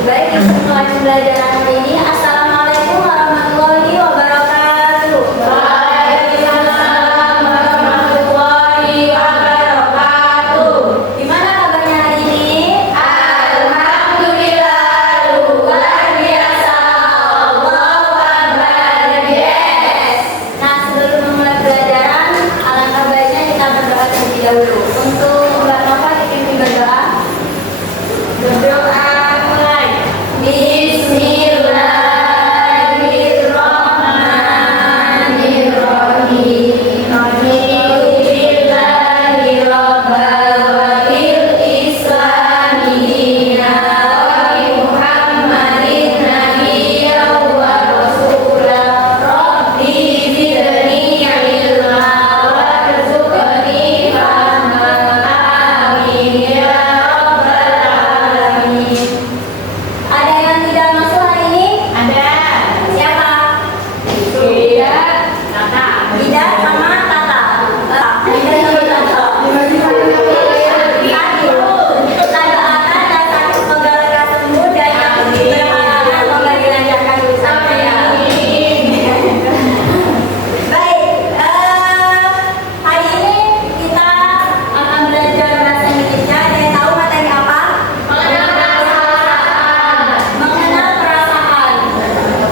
Baik, kita mulai pembelajaran hari ini. Assalamualaikum warahmatullahi wabarakatuh. Waalaikumsalam warahmatullahi wabarakatuh. Gimana kabarnya hari ini? Alhamdulillah, luar biasa. Allahu Akbar. Yes. Nah, sebelum memulai pelajaran, alangkah baiknya kita berdoa terlebih dahulu. Untuk Mbak Nova dipimpin berdoa. Berdoa mulai. Bismillahirrahmanirrahim. Alhamdulillahi rabbil alamin. Wa Muhammadin nabiyyan wa rasulah. Rabbi zidni ilma warzuqni fahma. Amin ya rabbal alamin. Ada yang tidak masuk hari ini? Ada. Siapa? Tidak. Tata. Ida sama Tata. Ida sama Tata. Tanda anak dan sakit semoga lekas sembuh dan yang berhalangan semoga dilancarkan usahanya. Baik, hari ini kita akan belajar bahasa Indonesia. Ada yang tahu materi apa? Mengenal perasaan.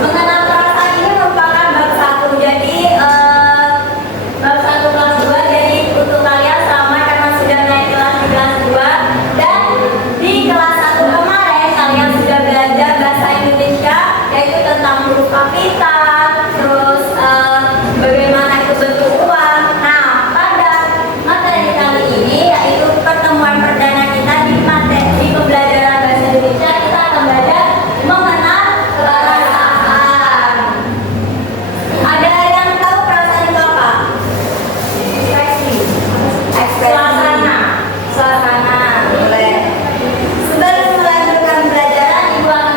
Mengenal perasaan ini merupakan bab 1. Jadi bab 1 kelas 2. Jadi untuk kalian selamat karena sudah naik kelas di kelas 2. Dan di kelas 1 kemarin kalian sudah belajar bahasa Indonesia, yaitu tentang huruf kapital, terus bagaimana itu bentuk uang. Nah, pada materi kali ini yaitu pertemuan perdana kita di materi pembelajaran bahasa Indonesia, kita akan belajar mengenal perasaan. Ada yang tahu perasaan itu apa? Ekspresi. Suasana. Boleh. Sebelum melanjutkan pembelajaran, Ibu akan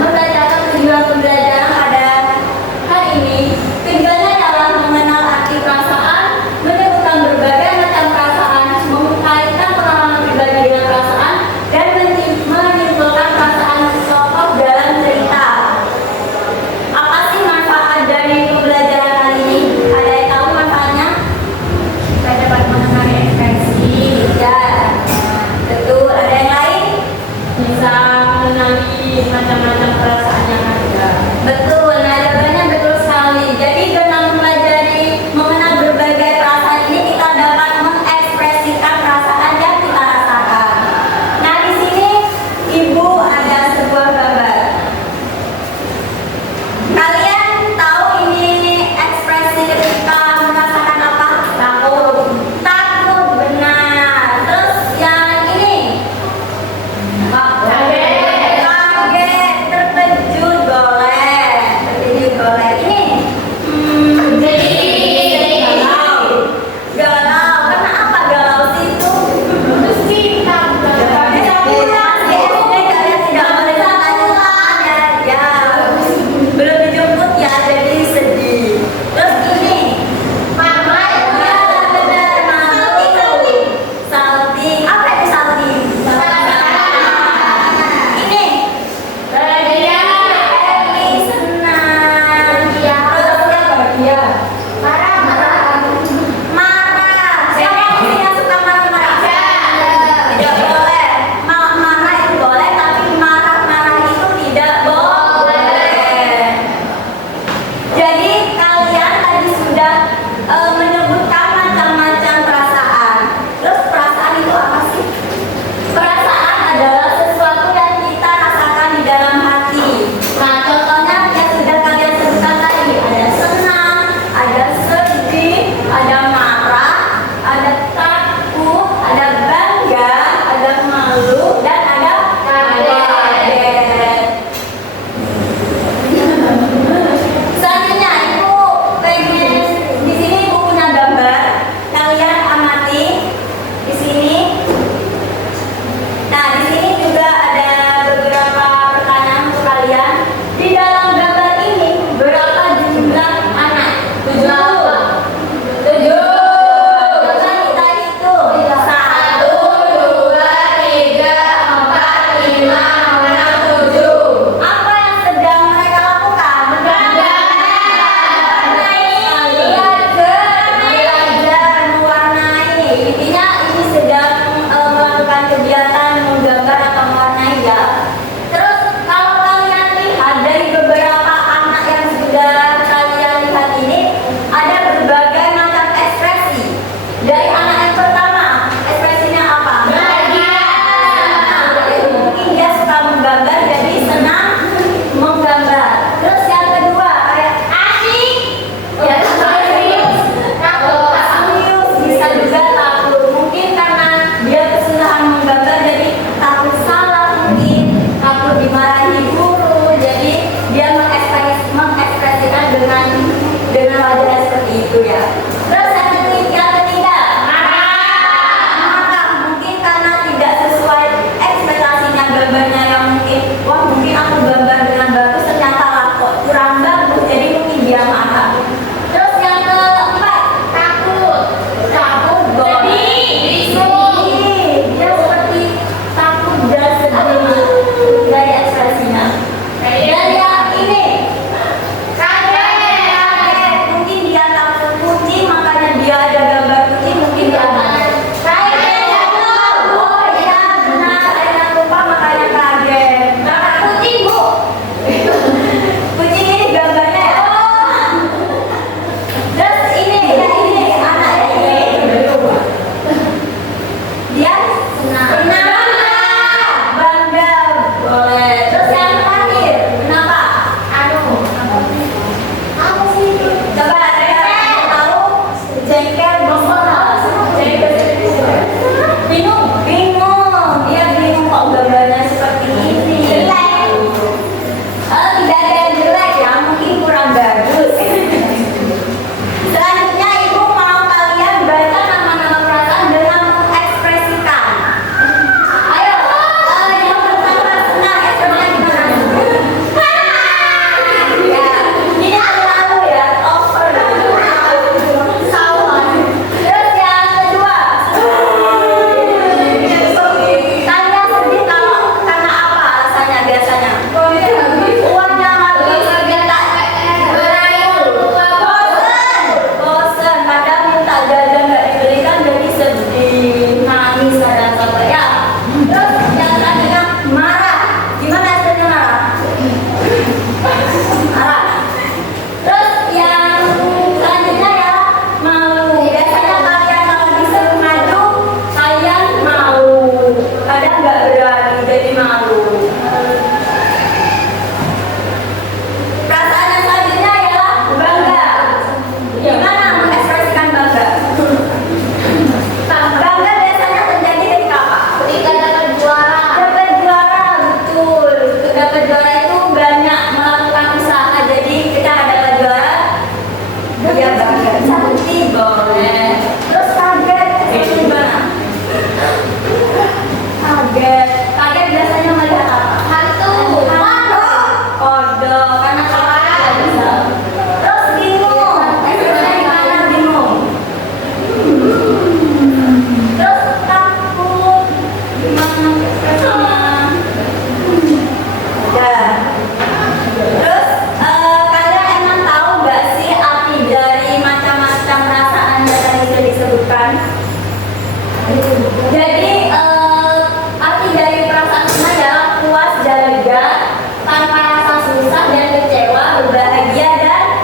membacakan tujuan pembelajaran pada hari ini. Tujuannya adalah mengenal arti perasaan, menyebutkan berbagai macam perasaan, mengkaitkan pengalaman pribadi dengan perasaan, dan menyimpulkan perasaan tokoh dalam cerita. Apa sih manfaat dari pembelajaran kali ini? Ada yang tahu manfaatnya? Kita dapat mengenali ekspresi. Ya, betul. Ada yang lain? Bisa mengenali macam-macam perasaan yang ada. Betul. Nah, jawabannya betul sekali. Jadi dengan mempelajari mengenal berbagai perasaan ini, kita dapat mengekspresikan perasaan yang kita rasakan. Nah, di sini Ibu ada sebuah gambar. Kalian tahu ini ekspresi ketika merasakan apa? Takut. Takut, benar. Terus yang ini? Kaget. Kaget, terkejut, boleh.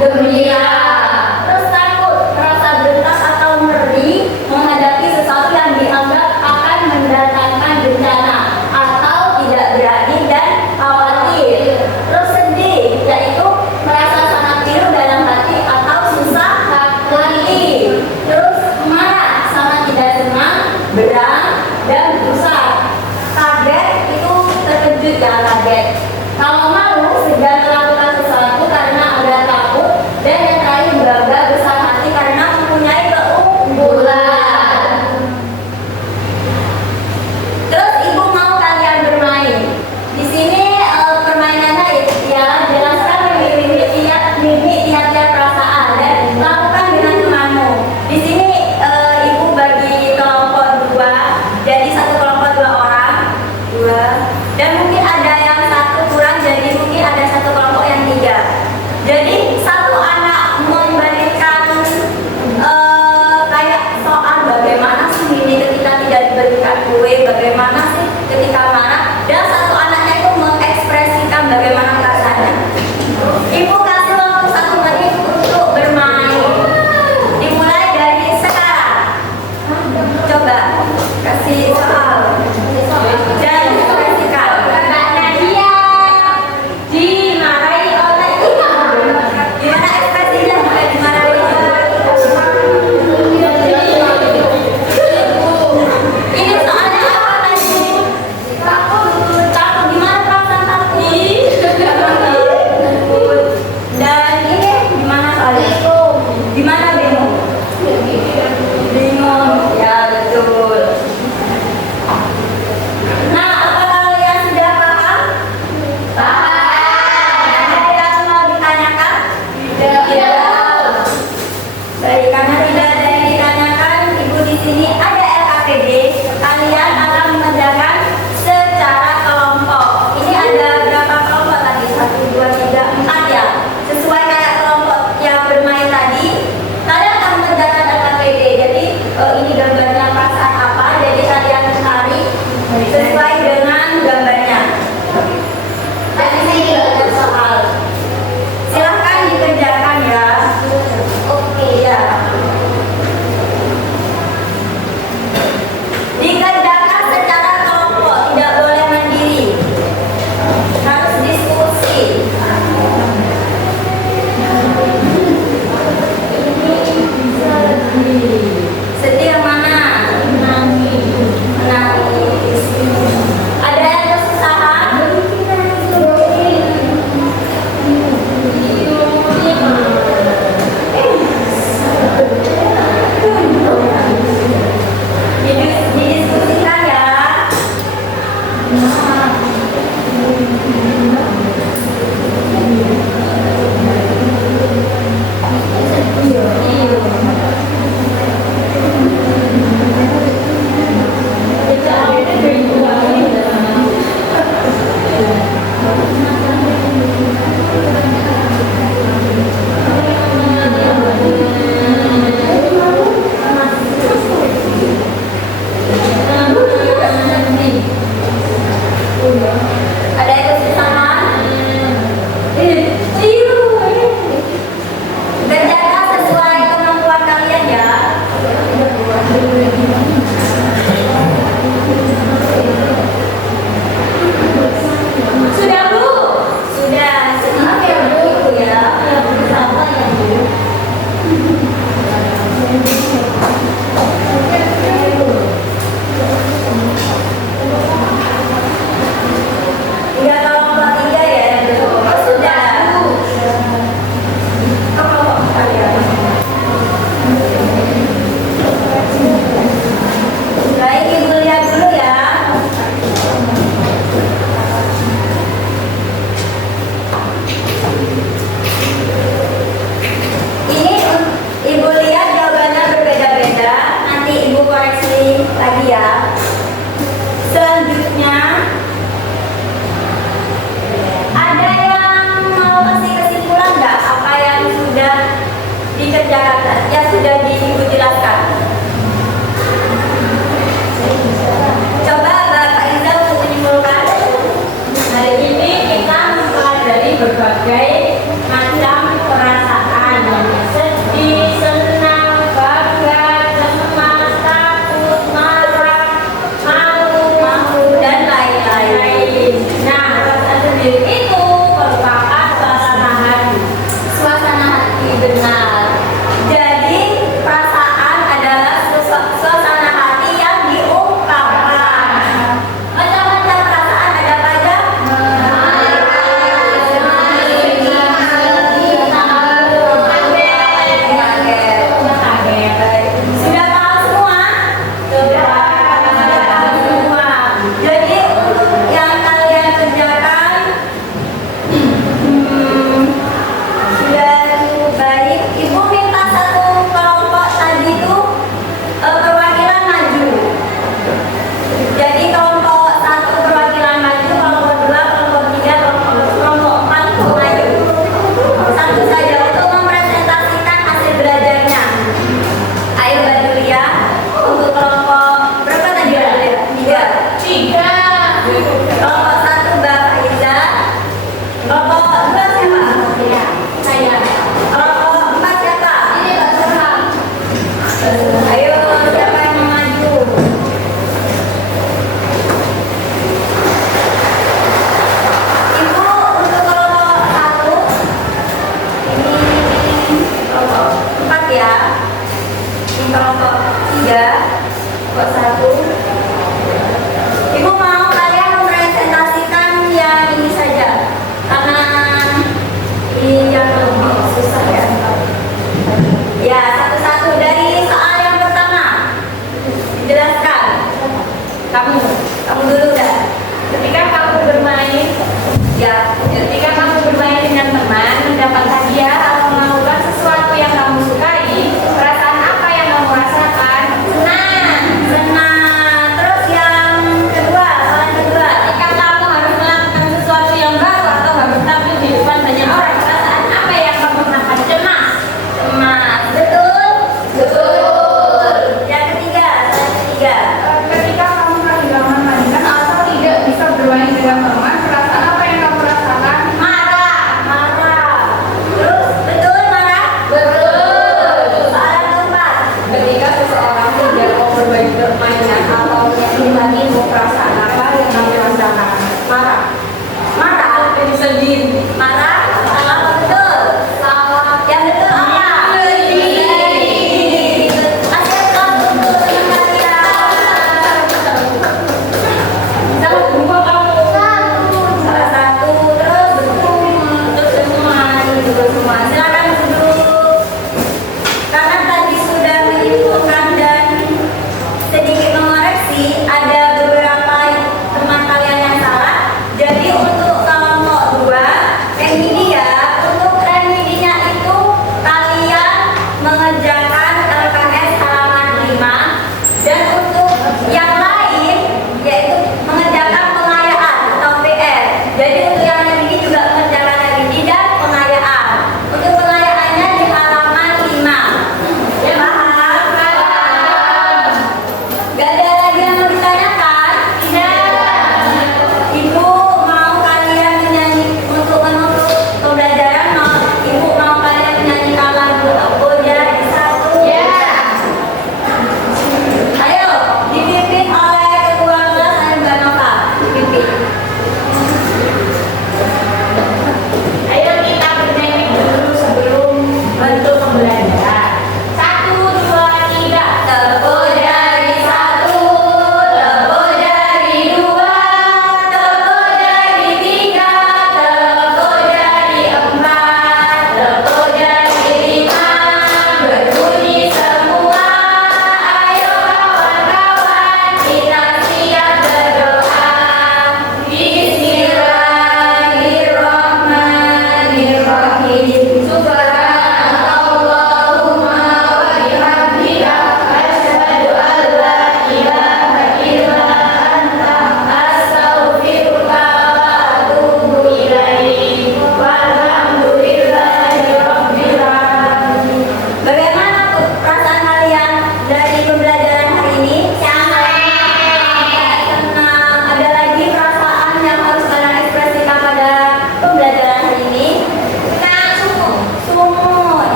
Gembira. Terus takut, merasa getas atau ngeri menghadapi sesuatu yang dianggap akan mendatangkan bencana atau tidak berani dan khawatir. Terus sedih, yaitu merasa sangat pilu dalam hati atau susah hati. Terus marah, sangat tidak senang, berang, dan gusar. Kaget itu terkejut, jangan kaget. Kalau malu, sedang melakukan sesuatu karena agak takut, dan yang terakhir bangga besar hati karena mempunyai keunggulan. Terus ibu mau kalian bermain. Di sini permainannya ialah jelaskan mimpi tiap-tiap perasaan dan lakukan dengan temanmu. Di sini ibu bagi kelompok dua, jadi satu kelompok 2 orang, dan mungkin ada yang satu kurang, jadi mungkin ada satu kelompok yang 3. Jadi satu anak memberikan kayak soal bagaimana sih ini ketika tidak diberikan kue, bagaimana sih ketika marah, dan satu anaknya itu mengekspresikan bagaimana perasaannya. Ibu kasih waktu 1 menit untuk bermain. Dimulai dari sekarang. Coba kasih soal dan ekspresikan. Mbak Nadia dimarahi oleh ibu. Gimana ekspresinya mulai dimarahi? Ini soalnya apa tadi? Takut. Gimana perasaan takut? Dan ini gimana soalnya? Gimana bingung? Bingung, ya betul. Nah, apa kalian sudah paham? Ada yang mau ditanyakan? Baik, karena tidak ada yang ditanyakan, ibu di sini ada LKPD. Kalian akan mengerjakan secara kelompok. Ini ada berapa kelompok tadi? 1, 2, 3, 4 ya. Sesuai kayak kelompok yang bermain tadi, kalian akan mengerjakan LKPD. Jadi ini gambarnya perasaan apa? Jadi kalian cari sesuai dengan gambarnya. Dan di sini ada soal. Silahkan dikerjakan ya. Oke ya. Dikerjakan secara kelompok, tidak boleh mandiri. Harus diskusi. Sedih yang mana? Menangis. Ada yang kesusahan? Didiskusikan ya. Ada yang kesusahan? Kerjakan sesuai kemampuan kalian ya. Sudah Bu? Sudah. Maaf ya Bu ya. Sama ya Bu. Tiga kelompok 3 ya. Oh, sudah. Kelompok kalian. Baik, Ibu lihat dulu ya. sedih. marah,